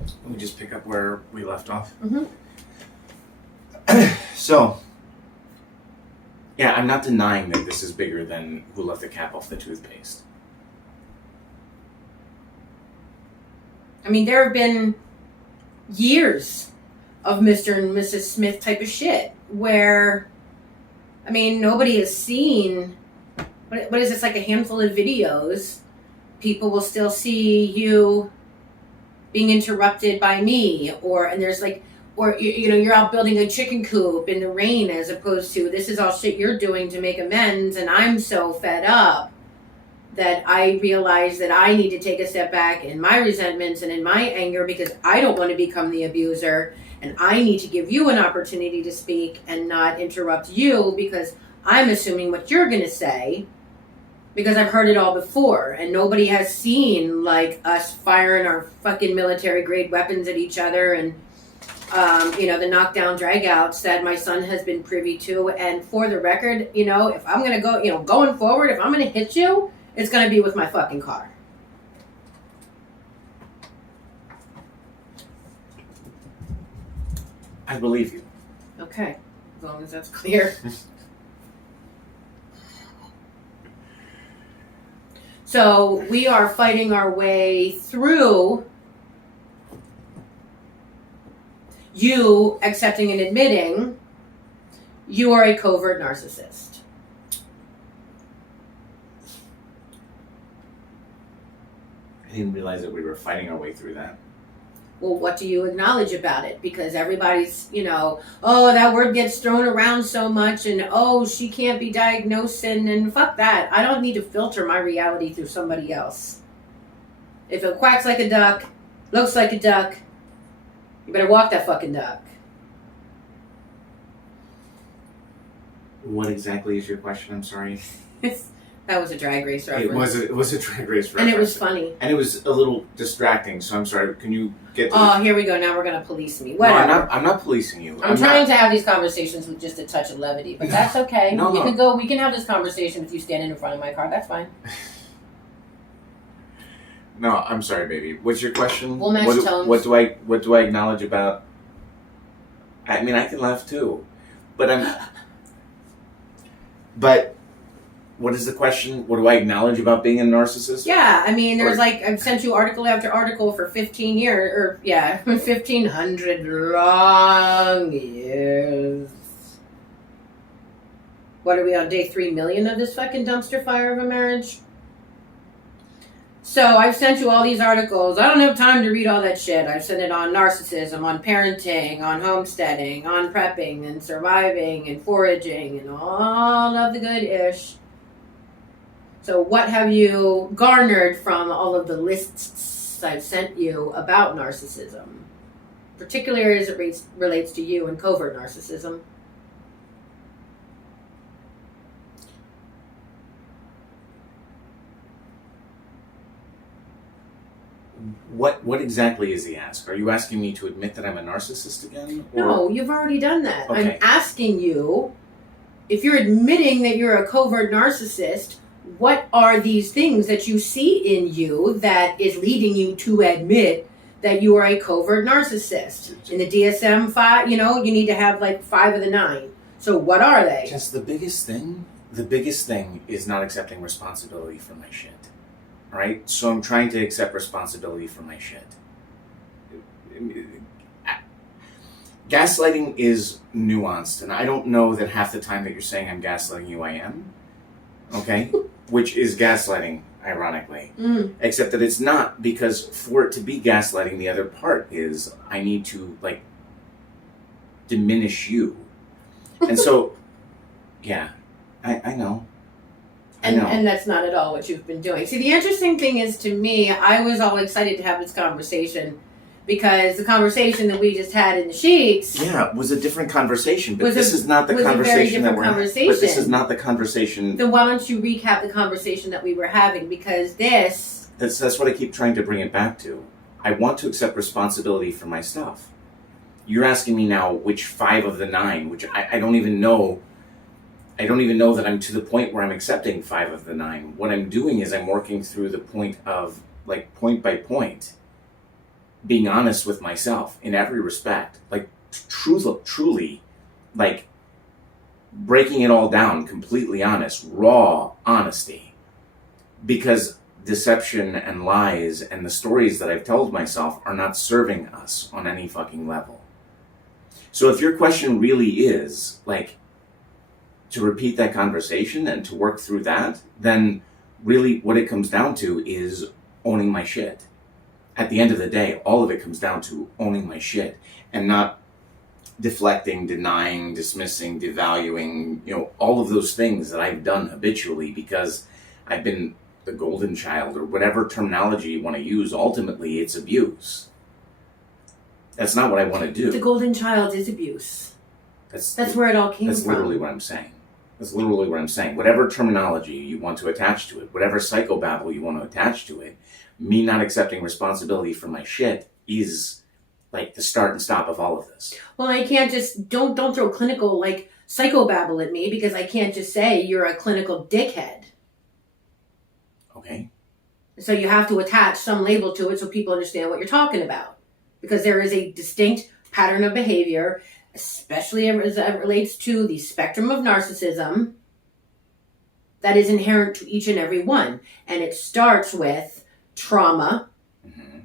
Let me just pick up where we left off. Mm-hmm. So, yeah, I'm not denying that this is bigger than who left the cap off the toothpaste. I mean, there have been years of Mr. and Mrs. Smith type of shit where, I mean, nobody has seen, what is this, like a handful of videos? People will still see you being interrupted by me, and there's like, or you know, you're out building a chicken coop in the rain, as opposed to this is all shit you're doing to make amends, and I'm so fed up that I realize that I need to take a step back in my resentments and in my anger because I don't want to become the abuser, and I need to give you an opportunity to speak and not interrupt you because I'm assuming what you're going to say because I've heard it all before, and nobody has seen like us firing our fucking military grade weapons at each other and you know, the knockdown dragouts that my son has been privy to. And for the record, you know, if I'm going to go, you know, going forward, if I'm going to hit you, it's going to be with my fucking car. I believe you. Okay, as long as that's clear. So we are fighting our way through you accepting and admitting you are a covert narcissist. I didn't realize that we were fighting our way through that. Well, what do you acknowledge about it? Because everybody's, you know, oh, that word gets thrown around so much, and oh, she can't be diagnosing, and fuck that. I don't need to filter my reality through somebody else. If it quacks like a duck, looks like a duck, you better walk that fucking duck. What exactly is your question? I'm sorry. That was a Drag Race reference. It was a Drag Race reference. And it was funny. And it was a little distracting, so I'm sorry. Can you get to Oh, here we go. Now we're going to police me. Whatever. No, I'm not policing you. I'm trying to have these conversations with just a touch of levity, but that's okay. No. We can have this conversation with you standing in front of my car. That's fine. No, I'm sorry, baby. What's your question? We'll match tones. What do I acknowledge about? I mean, I can laugh too, but But what is the question? What do I acknowledge about being a narcissist? Yeah, I mean, there's I've sent you article after article for 15 years, or 1,500 long years. What are we on, day 3 million of this fucking dumpster fire of a marriage? So I've sent you all these articles. I don't have time to read all that shit. I've sent it on narcissism, on parenting, on homesteading, on prepping and surviving and foraging and all of the good ish. So what have you garnered from all of the lists I've sent you about narcissism? Particularly as it relates to you and covert narcissism. What exactly is the ask? Are you asking me to admit that I'm a narcissist again? Or? No, you've already done that. Okay. I'm asking you, if you're admitting that you're a covert narcissist, what are these things that you see in you that is leading you to admit that you are a covert narcissist? In the DSM-5, you know, you need to have like 5 of the 9. So what are they? Just the biggest thing is not accepting responsibility for my shit. Right? So I'm trying to accept responsibility for my shit. Gaslighting is nuanced, and I don't know that half the time that you're saying I'm gaslighting you, I am. Okay? Which is gaslighting, ironically. Except that it's not, because for it to be gaslighting, the other part is I need to, like, diminish you. And so, yeah, I know. And that's not at all what you've been doing. See, the interesting thing is, to me, I was all excited to have this conversation because the conversation that we just had in the sheets... Yeah, was a different conversation, but this is not the conversation that we're having. But this is not the conversation... Then why don't you recap the conversation that we were having? Because this... That's what I keep trying to bring it back to. I want to accept responsibility for my stuff. You're asking me now which 5 of the 9, which I don't even know... I don't even know that I'm to the point where I'm accepting 5 of the 9. What I'm doing is I'm working through the point of, like, point by point. being honest with myself in every respect, like truly, like breaking it all down, completely honest, raw honesty, because deception and lies and the stories that I've told myself are not serving us on any fucking level. So if your question really is like to repeat that conversation and to work through that, then really what it comes down to is owning my shit. At the end of the day, all of it comes down to owning my shit and not deflecting, denying, dismissing, devaluing, all of those things that I've done habitually because I've been the golden child, or whatever terminology you want to use. Ultimately, it's abuse. That's not what I want to do. The golden child is abuse. That's where it all came from. That's literally what I'm saying. That's literally what I'm saying. Whatever terminology you want to attach to it, whatever psychobabble you want to attach to it, me not accepting responsibility for my shit is like the start and stop of all of this. Well, I can't just, don't throw clinical like psychobabble at me, because I can't just say you're a clinical dickhead. Okay. So you have to attach some label to it so people understand what you're talking about. Because there is a distinct pattern of behavior, especially as it relates to the spectrum of narcissism, that is inherent to each and every one. And it starts with trauma, mm-hmm.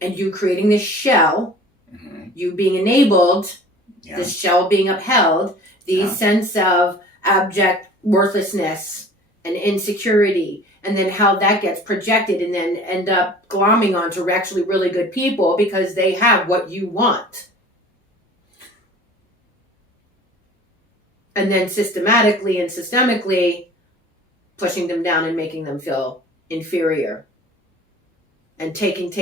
and you creating this shell, mm-hmm. you being enabled, this shell being upheld, the sense of abject worthlessness and insecurity, and then how that gets projected and then end up glomming onto actually really good people because they have what you want. And then systematically and systemically pushing them down and making them feel inferior. And taking,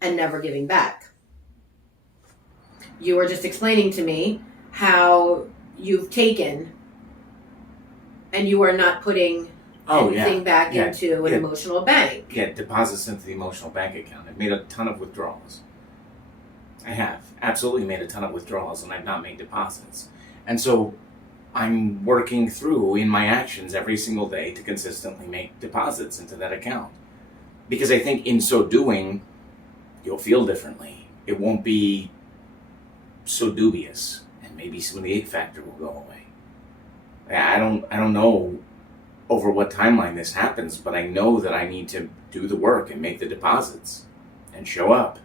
and never giving back. You were just explaining to me how you've taken and you are not putting anything back into an emotional bank. Yeah, deposits into the emotional bank account. I've made a ton of withdrawals. I have absolutely made a ton of withdrawals, and I've not made deposits. And so I'm working through in my actions every single day to consistently make deposits into that account. Because I think in so doing, you'll feel differently. It won't be so dubious, and maybe some of the ick factor will go away. I don't know over what timeline this happens, but I know that I need to do the work and make the deposits and show up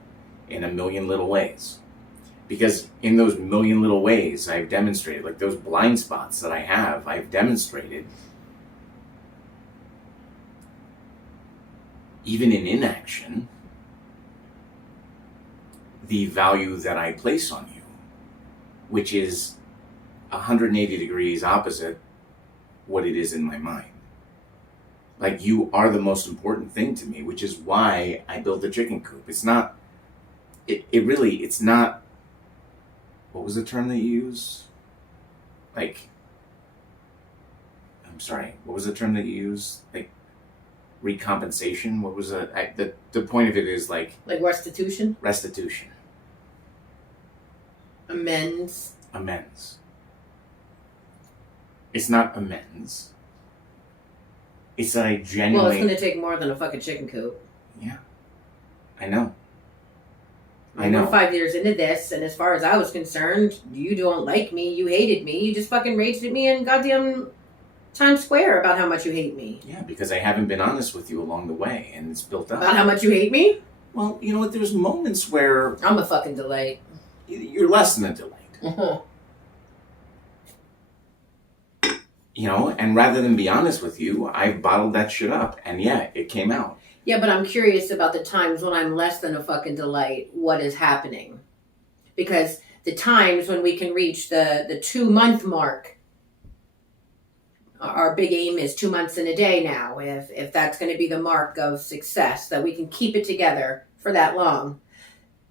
in a million little ways. Because in those million little ways, I've demonstrated, like those blind spots that I have, I've demonstrated, even in inaction, the value that I place on you, which is 180 degrees opposite what it is in my mind. Like, you are the most important thing to me, which is why I built the chicken coop. It's not, it's not, what was the term that you used? Like, I'm sorry, what was the term that you used? Like, recompensation? What was the point of it is like restitution? Restitution. Amends. It's not amends. It's that I genuinely... Well, it's going to take more than a fucking chicken coop. Yeah. I know. We're 5 years into this, and as far as I was concerned, you don't like me, you hated me, you just fucking raged at me in goddamn Times Square about how much you hate me. Yeah, because I haven't been honest with you along the way, and it's built up. About how much you hate me? Well, you know what, there's moments where... I'm a fucking delight. You're less than a delight. Uh-huh. And rather than be honest with you, I've bottled that shit up, and yeah, it came out. Yeah, but I'm curious about the times when I'm less than a fucking delight, what is happening? Because the times when we can reach the 2-month mark, our big aim is 2 months and a day now, if that's going to be the mark of success, that we can keep it together for that long.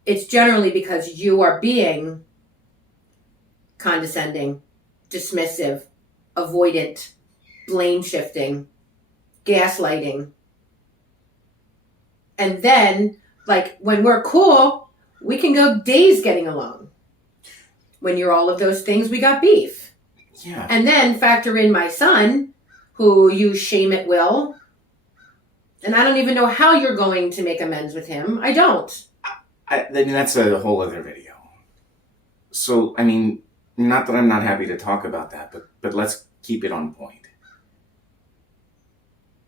It's generally because you are being condescending, dismissive, avoidant, blame shifting, gaslighting. And then, like, when we're cool, we can go days getting along. When you're all of those things, we got beef. Yeah. And then factor in my son, who you shame at will, And I don't even know how you're going to make amends with him. I don't. I mean, that's a whole other video. So, I mean, not that I'm not happy to talk about that, but let's keep it on point.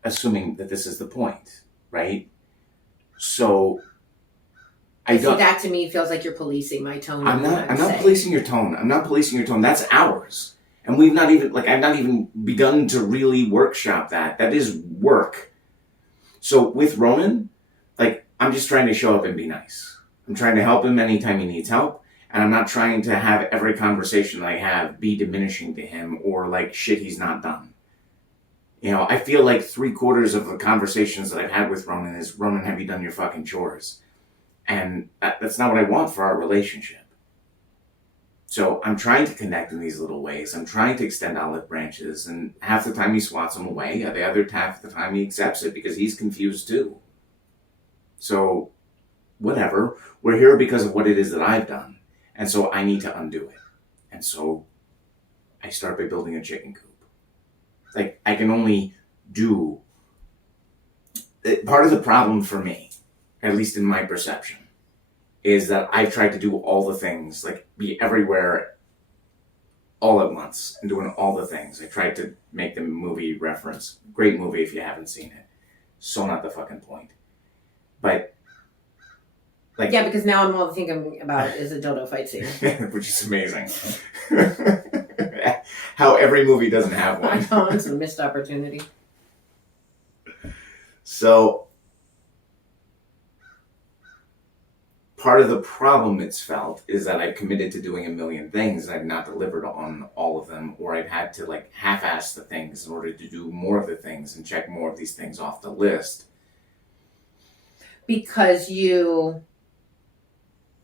Assuming that this is the point, right? So, that to me feels like you're policing my tone. I'm not policing your tone. I'm not policing your tone. That's ours. And I've not even begun to really workshop that. That is work. So with Ronan, I'm just trying to show up and be nice. I'm trying to help him anytime he needs help. And I'm not trying to have every conversation that I have be diminishing to him or shit he's not done. I feel like 3/4 of the conversations that I've had with Ronan is, Ronan, have you done your fucking chores? And that's not what I want for our relationship. So I'm trying to connect in these little ways. I'm trying to extend olive branches, and half the time he swats them away. The other half of the time he accepts it because he's confused too. So, whatever. We're here because of what it is that I've done. And so I need to undo it. And so I start by building a chicken coop. I can only do... Part of the problem for me, at least in my perception, is that I've tried to do all the things, be everywhere all at once and doing all the things. I tried to make the movie reference. Great movie if you haven't seen it. So not the fucking point. But, yeah, because now I'm all thinking about is a dildo fight scene. Which is amazing. How every movie doesn't have one. I know, it's a missed opportunity. So... part of the problem it's felt is that I've committed to doing a million things and I've not delivered on all of them, or I've had to half-ass the things in order to do more of the things and check more of these things off the list. Because you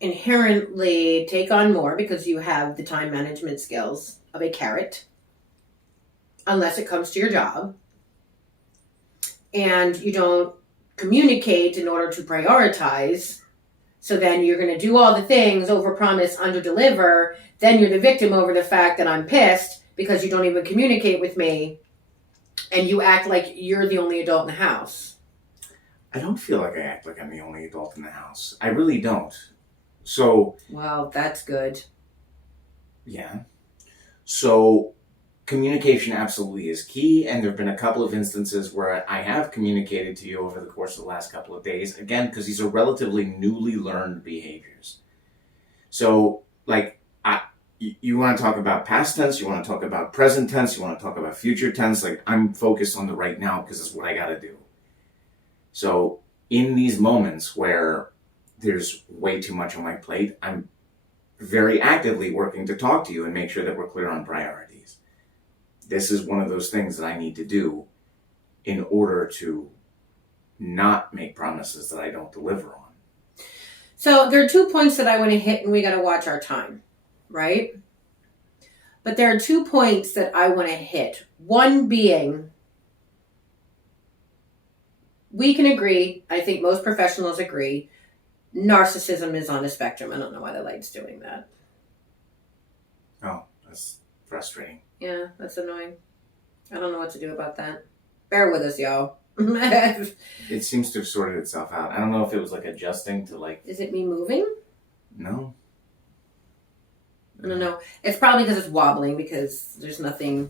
inherently take on more because you have the time management skills of a carrot, unless it comes to your job, and you don't communicate in order to prioritize. So then you're going to do all the things, overpromise, underdeliver. Then you're the victim over the fact that I'm pissed because you don't even communicate with me. And you act like you're the only adult in the house. I don't feel like I act like I'm the only adult in the house. I really don't. So... well, that's good. Yeah. So... communication absolutely is key, and there have been a couple of instances where I have communicated to you over the course of the last couple of days, again, because these are relatively newly learned behaviors. So, you want to talk about past tense, you want to talk about present tense, you want to talk about future tense, I'm focused on the right now because it's what I got to do. So, in these moments where there's way too much on my plate, I'm very actively working to talk to you and make sure that we're clear on priorities. This is one of those things that I need to do in order to not make promises that I don't deliver on. So there are 2 points that I want to hit, and we got to watch our time, right? But there are 2 points that I want to hit. One being, we can agree, I think most professionals agree, narcissism is on a spectrum. I don't know why the light's doing that. Oh, that's frustrating. Yeah, that's annoying. I don't know what to do about that. Bear with us, y'all. It seems to have sorted itself out. I don't know if it was adjusting to Is it me moving? No. I don't know. It's probably because it's wobbling because there's nothing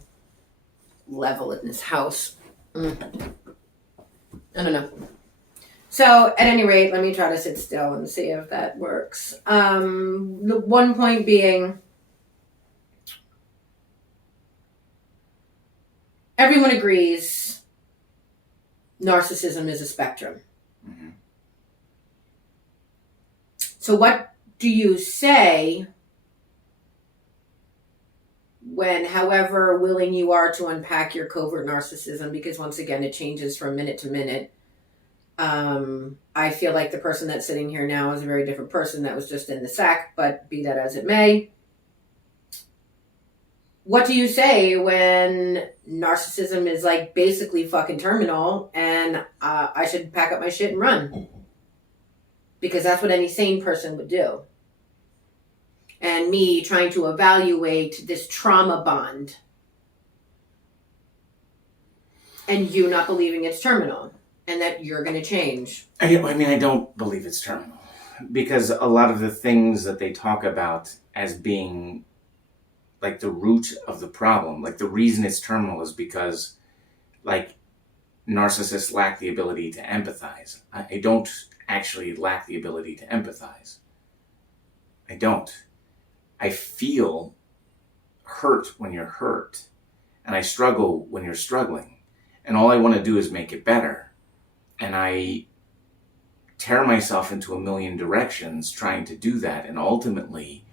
level in this house. I don't know. So, at any rate, let me try to sit still and see if that works. The one point being, everyone agrees narcissism is a spectrum. Mm-hmm. So what do you say when, however willing you are to unpack your covert narcissism, because once again, it changes from minute to minute. I feel like the person that's sitting here now is a very different person that was just in the sack, but be that as it may. What do you say when narcissism is basically fucking terminal and I should pack up my shit and run? Because that's what any sane person would do. And me trying to evaluate this trauma bond and you not believing it's terminal. and that you're going to change. I mean, I don't believe it's terminal, because a lot of the things that they talk about as being like the root of the problem, like the reason it's terminal is because like narcissists lack the ability to empathize. I don't actually lack the ability to empathize. I don't. I feel hurt when you're hurt, and I struggle when you're struggling, and all I want to do is make it better. And I tear myself into a million directions trying to do that. And ultimately,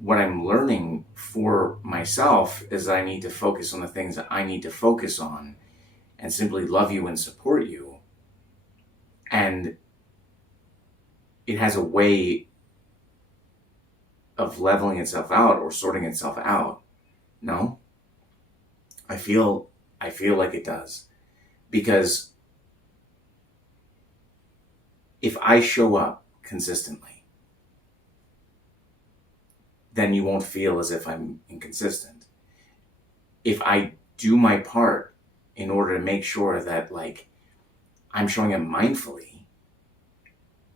what I'm learning for myself is that I need to focus on the things that I need to focus on and simply love you and support you. And it has a way of leveling itself out or sorting itself out. No? I feel like it does. Because if I show up consistently, then you won't feel as if I'm inconsistent. If I do my part in order to make sure that like I'm showing up mindfully,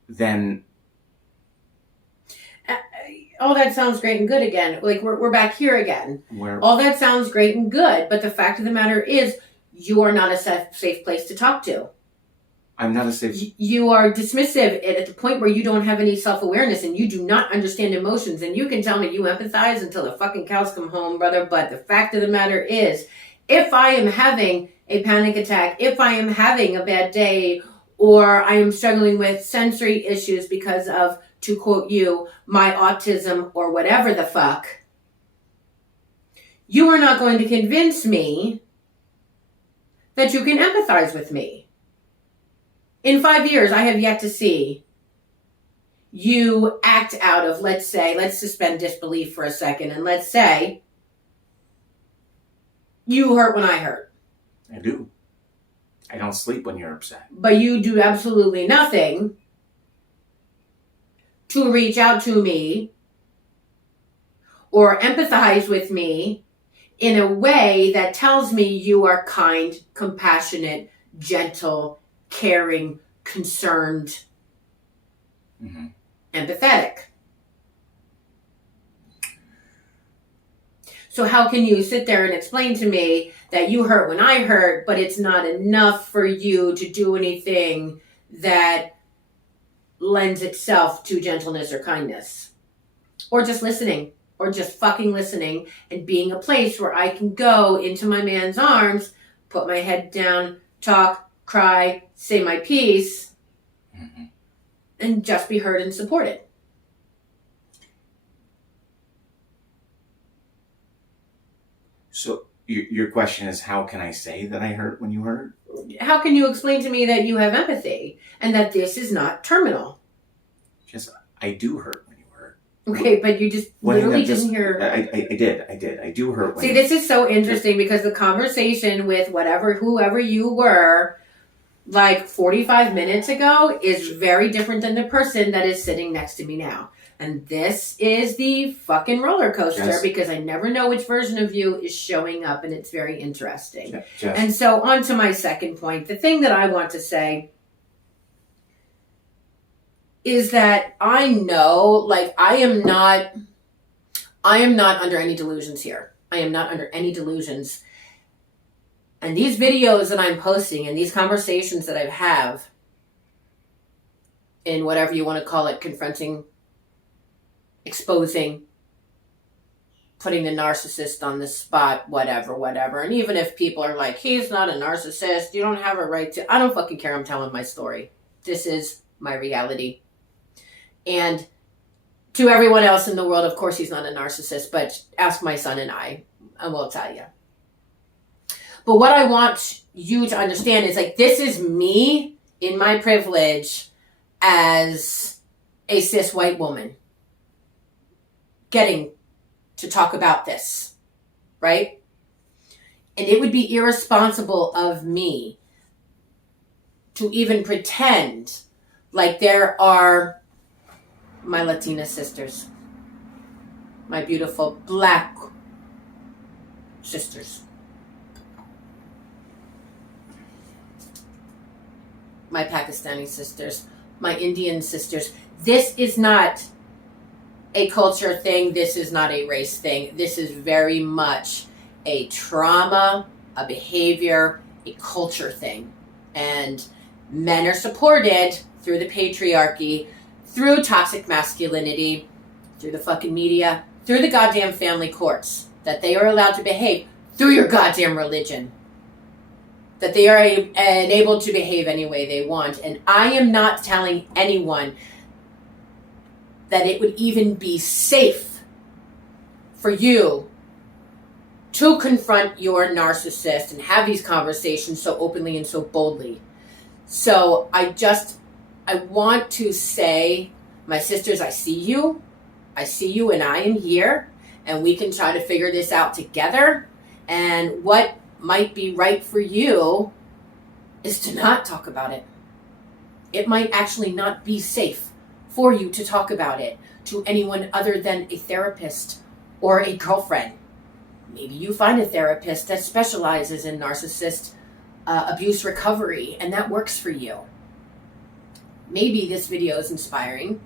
then all that sounds great and good again. Like we're back here again. All that sounds great and good, but the fact of the matter is you are not a safe place to talk to. I'm not a safe... You are dismissive at the point where you don't have any self-awareness and you do not understand emotions. And you can tell me you empathize until the fucking cows come home, brother. But the fact of the matter is, if I am having a panic attack, if I am having a bad day, or I am struggling with sensory issues because of, to quote you, my autism or whatever the fuck, you are not going to convince me that you can empathize with me. In 5 years, I have yet to see you act out of, let's suspend disbelief for a second, and let's say you hurt when I hurt. I do. I don't sleep when you're upset. But you do absolutely nothing to reach out to me or empathize with me in a way that tells me you are kind, compassionate, gentle, caring, concerned, empathetic. So how can you sit there and explain to me that you hurt when I hurt, but it's not enough for you to do anything that lends itself to gentleness or kindness? Or just listening, or just fucking listening and being a place where I can go into my man's arms, put my head down, talk, cry, say my piece, and just be heard and supported. So your question is, how can I say that I hurt when you hurt? How can you explain to me that you have empathy and that this is not terminal? Just, I do hurt when you hurt. Okay, but you just literally didn't hear... I did. I do hurt when... See, this is so interesting because the conversation with whoever you were like 45 minutes ago is very different than the person that is sitting next to me now. And this is the fucking roller coaster because I never know which version of you is showing up, and it's very interesting. And so on to my second point. The thing that I want to say is that I know, like, I am not under any delusions here. I am not under any delusions. And these videos that I'm posting and these conversations that I have in whatever you want to call it, confronting, exposing, putting the narcissist on the spot, whatever. And even if people are like, he's not a narcissist, you don't have a right to... I don't fucking care. I'm telling my story. This is my reality. And to everyone else in the world, of course, he's not a narcissist, but ask my son and I will tell you. But what I want you to understand is, like, this is me in my privilege as a cis white woman getting to talk about this, right? And it would be irresponsible of me to even pretend like there are my Latina sisters, my beautiful Black sisters, my Pakistani sisters, my Indian sisters. This is not a culture thing. This is not a race thing. This is very much a trauma, a behavior, a culture thing. And men are supported through the patriarchy, through toxic masculinity, through the fucking media, through the goddamn family courts, that they are allowed to behave, through your goddamn religion, that they are enabled to behave any way they want. And I am not telling anyone that it would even be safe for you to confront your narcissist and have these conversations so openly and so boldly. So I want to say, my sisters, I see you and I am here, and we can try to figure this out together. And what might be right for you is to not talk about it. It might actually not be safe for you to talk about it to anyone other than a therapist or a girlfriend. Maybe you find a therapist that specializes in narcissist abuse recovery, and that works for you. Maybe this video is inspiring,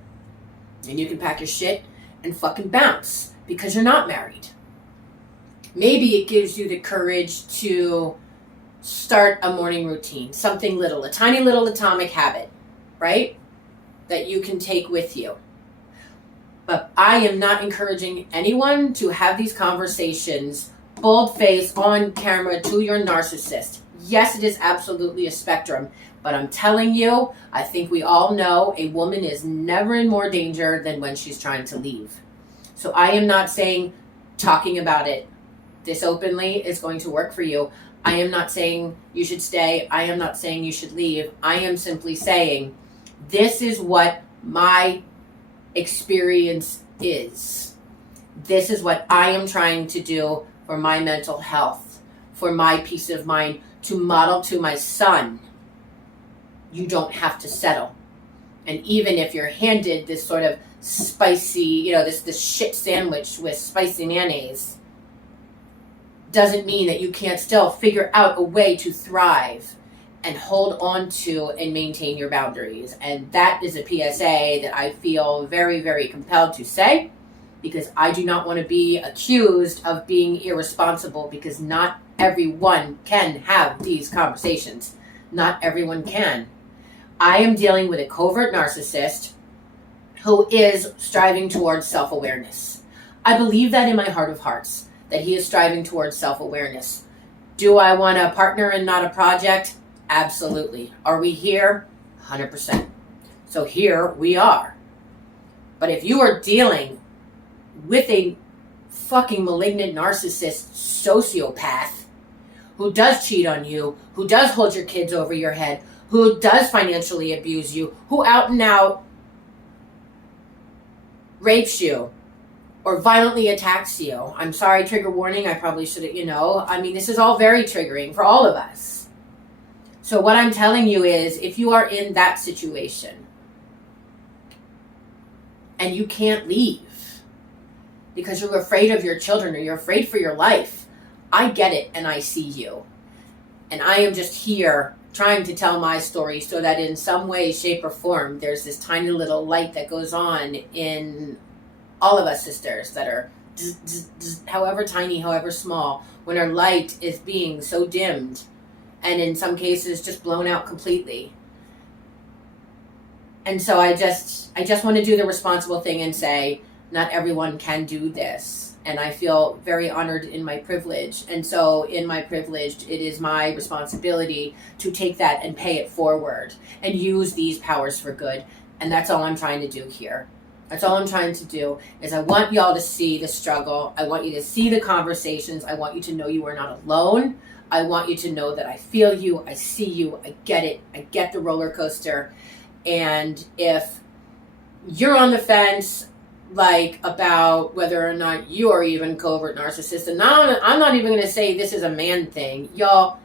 and you can pack your shit and fucking bounce because you're not married. Maybe it gives you the courage to start a morning routine, something little, a tiny little atomic habit, right? That you can take with you. But I am not encouraging anyone to have these conversations bold-faced on camera to your narcissist. Yes, it is absolutely a spectrum, but I'm telling you, I think we all know a woman is never in more danger than when she's trying to leave. So I am not saying talking about it this openly is going to work for you. I am not saying you should stay. I am not saying you should leave. I am simply saying this is what my experience is. This is what I am trying to do for my mental health, for my peace of mind, to model to my son. You don't have to settle. And even if you're handed this sort of spicy, this shit sandwich with spicy mayonnaise, doesn't mean that you can't still figure out a way to thrive and hold on to and maintain your boundaries. And that is a PSA that I feel very, very compelled to say, because I do not want to be accused of being irresponsible, because not everyone can have these conversations. Not everyone can. I am dealing with a covert narcissist who is striving towards self-awareness. I believe that in my heart of hearts, that he is striving towards self-awareness. Do I want a partner and not a project? Absolutely. Are we here? 100%. So here we are. But if you are dealing with a fucking malignant narcissist sociopath who does cheat on you, who does hold your kids over your head, who does financially abuse you, who out and out rapes you or violently attacks you. I'm sorry, trigger warning. I probably should have, this is all very triggering for all of us. So what I'm telling you is, if you are in that situation and you can't leave because you're afraid of your children or you're afraid for your life, I get it and I see you. And I am just here trying to tell my story so that in some way, shape, or form, there's this tiny little light that goes on in all of us sisters that are however tiny, however small, when our light is being so dimmed and in some cases just blown out completely. And so I just want to do the responsible thing and say, not everyone can do this. And I feel very honored in my privilege. And so in my privilege, it is my responsibility to take that and pay it forward and use these powers for good. And that's all I'm trying to do here. That's all I'm trying to do is I want y'all to see the struggle. I want you to see the conversations. I want you to know you are not alone. I want you to know that I feel you. I see you. I get it. I get the roller coaster. And if you're on the fence, about whether or not you are even covert narcissist, and I'm not even going to say this is a man thing. Y'all,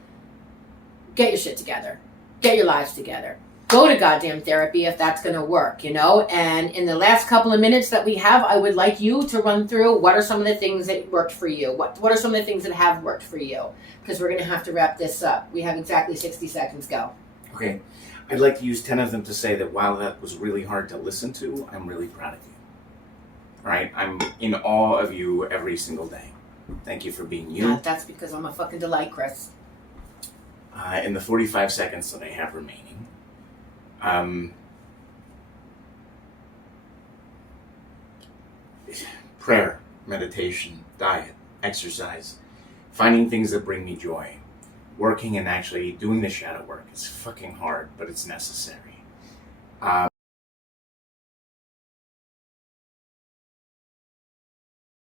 get your shit together. Get your lives together. Go to goddamn therapy if that's going to work, And in the last couple of minutes that we have, I would like you to run through what are some of the things that worked for you. What are some of the things that have worked for you? Because we're going to have to wrap this up. We have exactly 60 seconds. Go. Okay. I'd like to use 10 of them to say that while that was really hard to listen to, I'm really proud of you. Right? I'm in awe of you every single day. Thank you for being you. That's because I'm a fucking delight, Chris. In the 45 seconds that I have remaining, prayer, meditation, diet, exercise, finding things that bring me joy, working and actually doing the shadow work. It's fucking hard, but it's necessary.